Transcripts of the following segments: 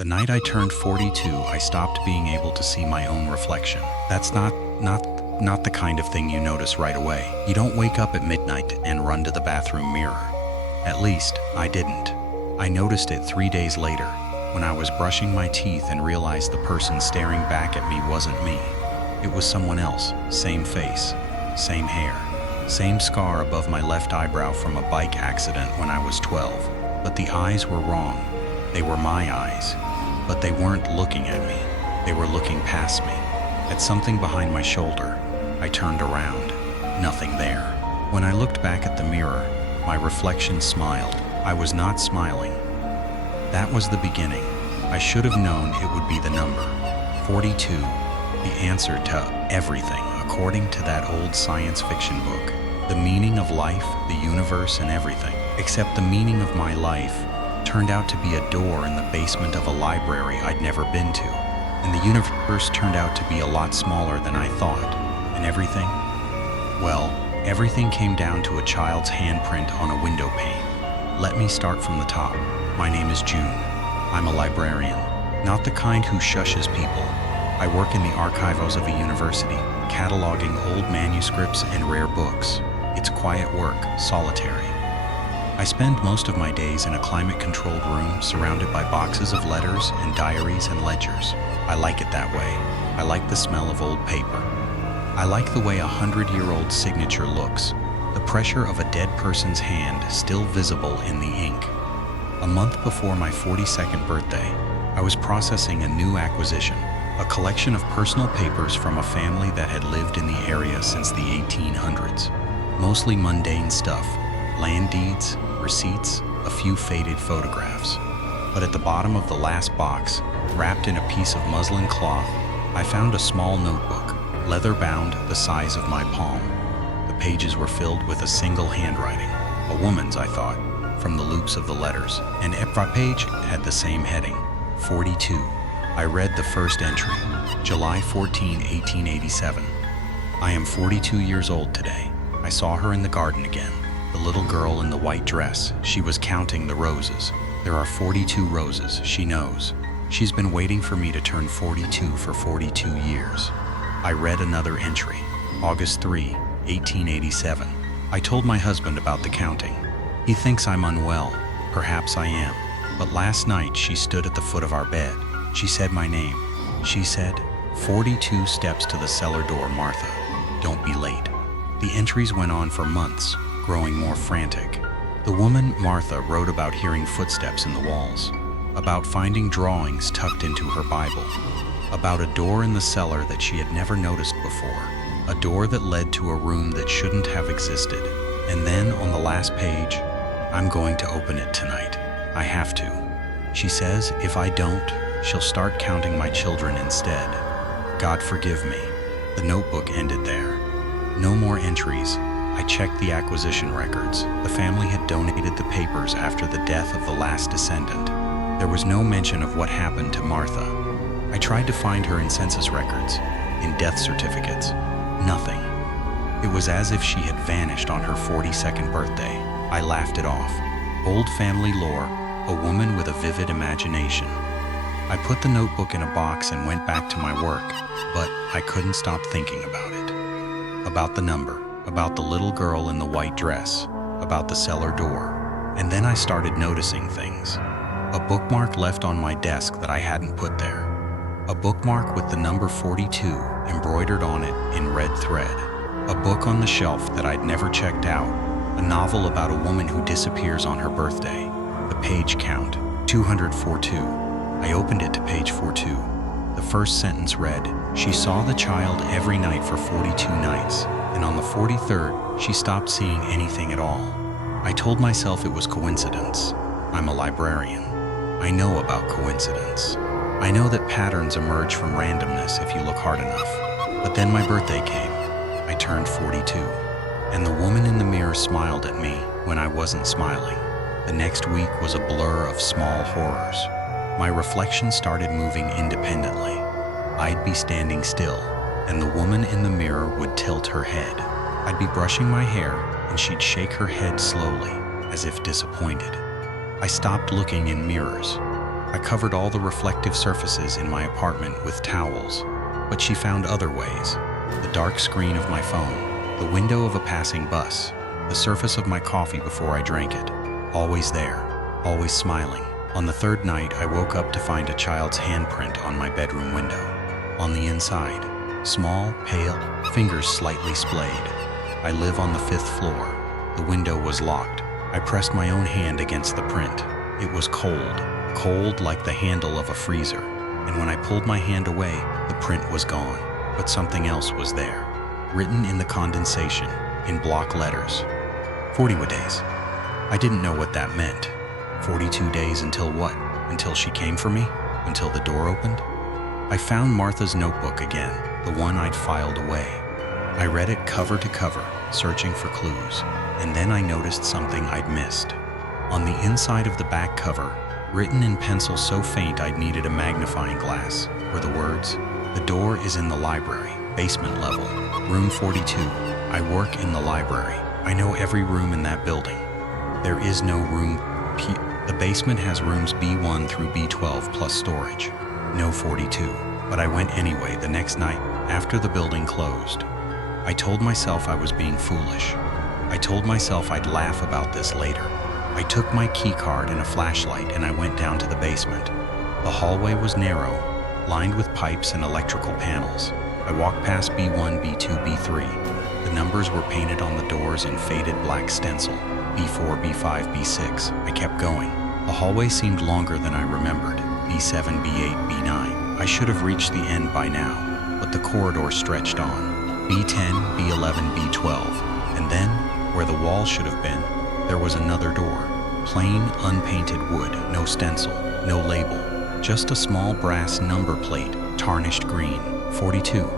The night I turned 42, I stopped being able to see my own reflection. That's not the kind of thing you notice right away. You don't wake up at midnight and run to the bathroom mirror. At least, I didn't. I noticed it 3 days later, when I was brushing my teeth and realized the person staring back at me wasn't me. It was someone else, same face, same hair, same scar above my left eyebrow from a bike accident when I was 12. But the eyes were wrong. They were my eyes. But they weren't looking at me. They were looking past me. At something behind my shoulder, I turned around. Nothing there. When I looked back at the mirror, my reflection smiled. I was not smiling. That was the beginning. I should have known it would be the number 42, the answer to everything, according to that old science fiction book. The meaning of life, the universe, and everything. Except the meaning of my life turned out to be a door in the basement of a library I'd never been to. And the universe turned out to be a lot smaller than I thought. And everything? Well, everything came down to a child's handprint on a window pane. Let me start from the top. My name is June. I'm a librarian. Not the kind who shushes people. I work in the archivos of a university, cataloging old manuscripts and rare books. It's quiet work, solitary. I spend most of my days in a climate-controlled room surrounded by boxes of letters and diaries and ledgers. I like it that way. I like the smell of old paper. I like the way a 100-year-old signature looks, the pressure of a dead person's hand still visible in the ink. A month before my 42nd birthday, I was processing a new acquisition, a collection of personal papers from a family that had lived in the area since the 1800s. Mostly mundane stuff, land deeds, receipts, a few faded photographs. But at the bottom of the last box, wrapped in a piece of muslin cloth, I found a small notebook, leather-bound, the size of my palm. The pages were filled with a single handwriting, a woman's, I thought, from the loops of the letters, and every page had the same heading, 42. I read the first entry, July 14, 1887. I am 42 years old today. I saw her in the garden again. The little girl in the white dress. She was counting the roses. There are 42 roses, she knows. She's been waiting for me to turn 42 for 42 years. I read another entry, August 3, 1887. I told my husband about the counting. He thinks I'm unwell. Perhaps I am. But last night she stood at the foot of our bed. She said my name. She said, 42 steps to the cellar door, Martha. Don't be late. The entries went on for months, growing more frantic. The woman, Martha, wrote about hearing footsteps in the walls, about finding drawings tucked into her Bible, about a door in the cellar that she had never noticed before, a door that led to a room that shouldn't have existed. And then on the last page, I'm going to open it tonight. I have to. She says if I don't, she'll start counting my children instead. God forgive me. The notebook ended there. No more entries. I checked the acquisition records. The family had donated the papers after the death of the last descendant. There was no mention of what happened to Martha. I tried to find her in census records, in death certificates. Nothing. It was as if she had vanished on her 42nd birthday. I laughed it off. Old family lore, a woman with a vivid imagination. I put the notebook in a box and went back to my work, but I couldn't stop thinking about it. About the number, about the little girl in the white dress, about the cellar door. And then I started noticing things. A bookmark left on my desk that I hadn't put there. A bookmark with the number 42 embroidered on it in red thread. A book on the shelf that I'd never checked out. A novel about a woman who disappears on her birthday. The page count, 242. I opened it to page 42. The first sentence read, she saw the child every night for 42 nights, and on the 43rd, she stopped seeing anything at all. I told myself it was coincidence. I'm a librarian. I know about coincidence. I know that patterns emerge from randomness if you look hard enough. But then my birthday came. I turned 42, and the woman in the mirror smiled at me when I wasn't smiling. The next week was a blur of small horrors. My reflection started moving independently. I'd be standing still, and the woman in the mirror would tilt her head. I'd be brushing my hair, and she'd shake her head slowly, as if disappointed. I stopped looking in mirrors. I covered all the reflective surfaces in my apartment with towels, but she found other ways. The dark screen of my phone, the window of a passing bus, the surface of my coffee before I drank it. Always there, always smiling. On the third night, I woke up to find a child's handprint on my bedroom window. On the inside, small, pale, fingers slightly splayed. I live on the 5th floor. The window was locked. I pressed my own hand against the print. It was cold, cold like the handle of a freezer. And when I pulled my hand away, the print was gone. But something else was there, written in the condensation, in block letters. 41 days. I didn't know what that meant. 42 days until what? Until she came for me? Until the door opened? I found Martha's notebook again, the one I'd filed away. I read it cover to cover, searching for clues, and then I noticed something I'd missed. On the inside of the back cover, written in pencil so faint I'd needed a magnifying glass, were the words, "The door is in the library, basement level, room 42. I work in the library. I know every room in that building. There is no room P. The basement has rooms B1 through B12 plus storage. No 42. But I went anyway the next night, after the building closed. I told myself I was being foolish. I told myself I'd laugh about this later. I took my key card and a flashlight and I went down to the basement. The hallway was narrow, lined with pipes and electrical panels. I walked past B1, B2, B3. The numbers were painted on the doors in faded black stencil. B4, B5, B6. I kept going. The hallway seemed longer than I remembered. B7, B8, B9. I should have reached the end by now, but the corridor stretched on. B10, B11, B12. And then, where the wall should have been, there was another door. Plain, unpainted wood, no stencil, no label. Just a small brass number plate, tarnished green. 42.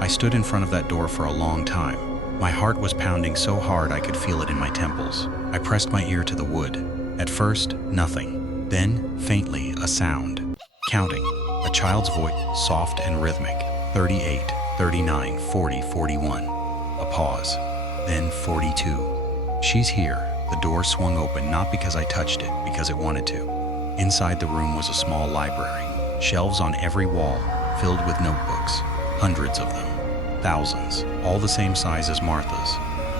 I stood in front of that door for a long time. My heart was pounding so hard I could feel it in my temples. I pressed my ear to the wood. At first, nothing. Then, faintly, a sound. Counting. A child's voice, soft and rhythmic. 38, 39, 40, 41. A pause. Then 42. She's here. The door swung open, not because I touched it, because it wanted to. Inside the room was a small library. Shelves on every wall, filled with notebooks. Hundreds of them. Thousands. All the same size as Martha's.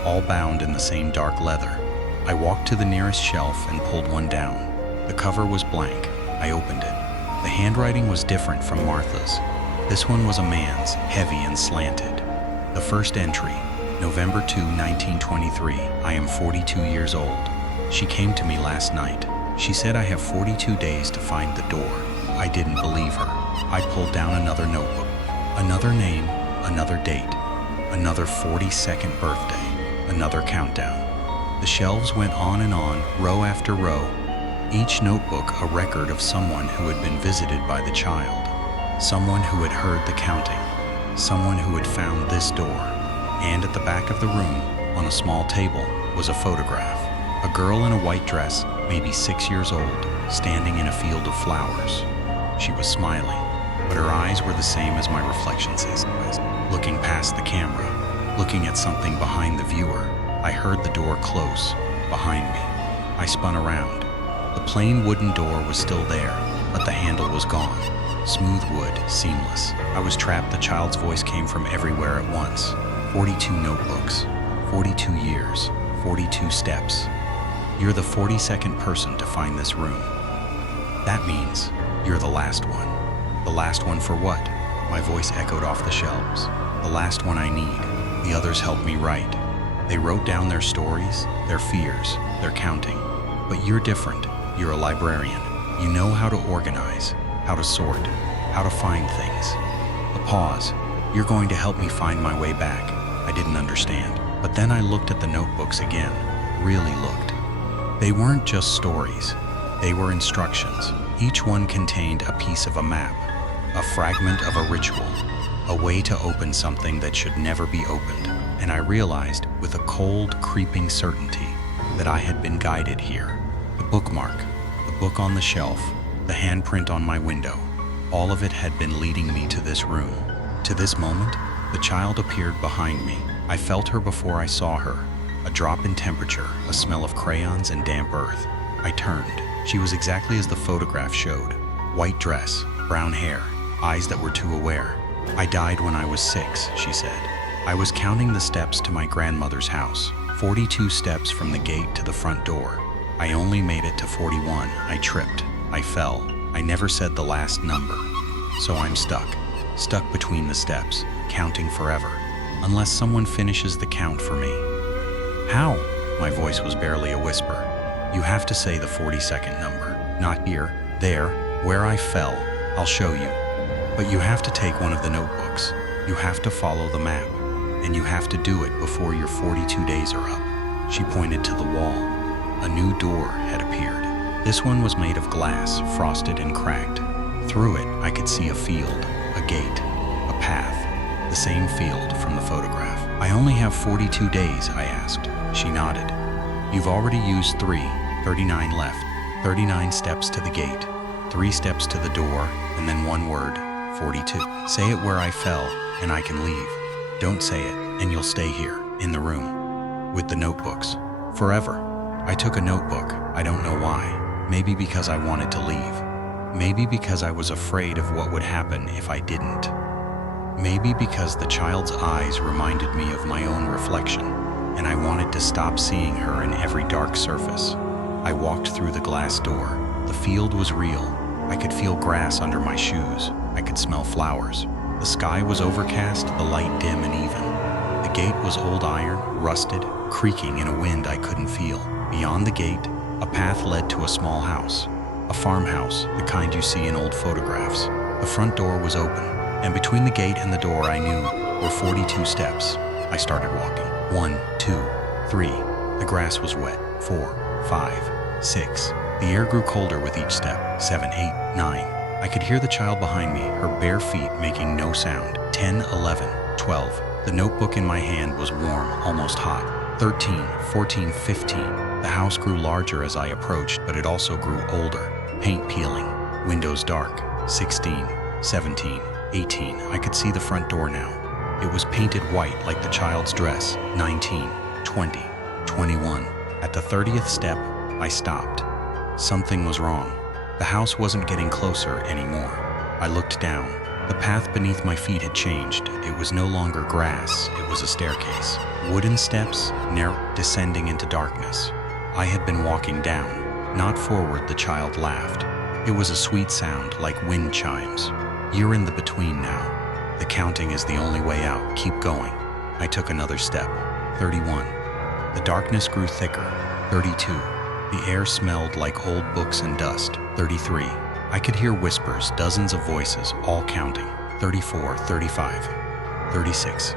All bound in the same dark leather. I walked to the nearest shelf and pulled one down. The cover was blank. I opened it. The handwriting was different from Martha's. This one was a man's, heavy and slanted. The first entry, November 2, 1923. I am 42 years old. She came to me last night. She said I have 42 days to find the door. I didn't believe her. I pulled down another notebook. Another name, another date, another 42nd birthday, another countdown. The shelves went on and on, row after row, each notebook a record of someone who had been visited by the child, someone who had heard the counting, someone who had found this door. And at the back of the room, on a small table, was a photograph. A girl in a white dress, maybe 6 years old, standing in a field of flowers. She was smiling, but her eyes were the same as my reflection's eyes, looking past the camera, looking at something behind the viewer. I heard the door close, behind me. I spun around. The plain wooden door was still there, but the handle was gone. Smooth wood, seamless. I was trapped. The child's voice came from everywhere at once. 42 notebooks, 42 years, 42 steps. You're the 42nd person to find this room. That means you're the last one. The last one for what? My voice echoed off the shelves. The last one I need. The others helped me write. They wrote down their stories, their fears, their counting. But you're different. You're a librarian. You know how to organize, how to sort, how to find things. A pause. You're going to help me find my way back. I didn't understand. But then I looked at the notebooks again. Really looked. They weren't just stories. They were instructions. Each one contained a piece of a map, a fragment of a ritual, a way to open something that should never be opened. And I realized, with a cold, creeping certainty, that I had been guided here. The bookmark, the book on the shelf, the handprint on my window, all of it had been leading me to this room. To this moment, the child appeared behind me. I felt her before I saw her. A drop in temperature, a smell of crayons and damp earth. I turned. She was exactly as the photograph showed. White dress, brown hair, eyes that were too aware. I died when I was 6, she said. I was counting the steps to my grandmother's house, 42 steps from the gate to the front door. I only made it to 41. I tripped. I fell. I never said the last number. So I'm stuck between the steps, counting forever, unless someone finishes the count for me. How? My voice was barely a whisper. You have to say the 42nd number. Not here, there, where I fell. I'll show you. But you have to take one of the notebooks. You have to follow the map. And you have to do it before your 42 days are up. She pointed to the wall. A new door had appeared. This one was made of glass, frosted and cracked. Through it, I could see a field, a gate, a path, the same field from the photograph. I only have 42 days, I asked. She nodded. You've already used 39 left, 39 steps to the gate, 3 steps to the door, and then one word, 42. Say it where I fell, and I can leave. Don't say it, and you'll stay here, in the room, with the notebooks, forever. I took a notebook, I don't know why. Maybe because I wanted to leave. Maybe because I was afraid of what would happen if I didn't. Maybe because the child's eyes reminded me of my own reflection, and I wanted to stop seeing her in every dark surface. I walked through the glass door. The field was real. I could feel grass under my shoes. I could smell flowers. The sky was overcast, the light dim and even. The gate was old iron, rusted, creaking in a wind I couldn't feel. Beyond the gate, a path led to a small house. A farmhouse, the kind you see in old photographs. The front door was open, and between the gate and the door I knew were 42 steps. I started walking. 1, 2, 3. The grass was wet. 4, 5, 6. The air grew colder with each step. 7, 8, 9. I could hear the child behind me, her bare feet making no sound. 10, 11, 12. The notebook in my hand was warm, almost hot. 13, 14, 15. The house grew larger as I approached, but it also grew older. Paint peeling, windows dark. 16, 17, 18. I could see the front door now. It was painted white like the child's dress. 19, 20, 21. At the 30th step, I stopped. Something was wrong. The house wasn't getting closer anymore. I looked down. The path beneath my feet had changed. It was no longer grass, it was a staircase. Wooden steps, narrow, descending into darkness. I had been walking down, not forward. The child laughed. It was a sweet sound, like wind chimes. You're in the between now. The counting is the only way out. Keep going. I took another step. 31. The darkness grew thicker. 32. The air smelled like old books and dust. 33. I could hear whispers, dozens of voices, all counting. 34, 35, 36.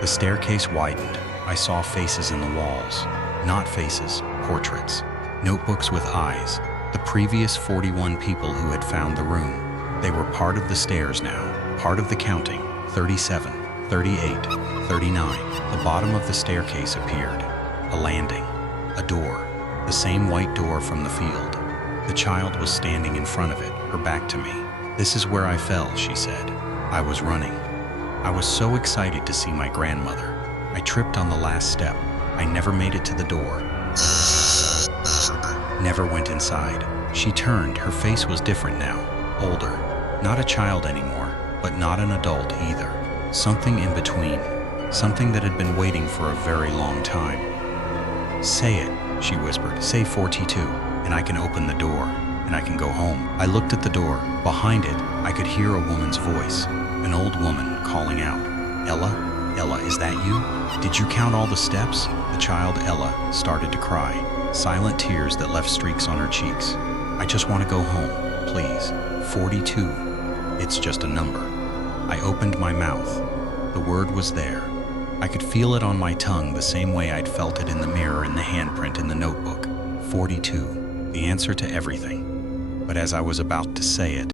The staircase widened. I saw faces in the walls. Not faces, portraits. Notebooks with eyes. The previous 41 people who had found the room. They were part of the stairs now, part of the counting. 37, 38, 39. The bottom of the staircase appeared. A landing. A door. The same white door from the field. The child was standing in front of it, her back to me. This is where I fell, she said. I was running. I was so excited to see my grandmother. I tripped on the last step. I never made it to the door. Never went inside. She turned. Her face was different now. Older. Not a child anymore, but not an adult either. Something in between. Something that had been waiting for a very long time. Say it, she whispered. Say 42, and I can open the door, and I can go home. I looked at the door. Behind it, I could hear a woman's voice, an old woman calling out. Ella? Ella, is that you? Did you count all the steps? The child, Ella, started to cry. Silent tears that left streaks on her cheeks. I just want to go home, please. 42. It's just a number. I opened my mouth. The word was there. I could feel it on my tongue the same way I'd felt it in the mirror and the handprint in the notebook. 42. The answer to everything. But as I was about to say it,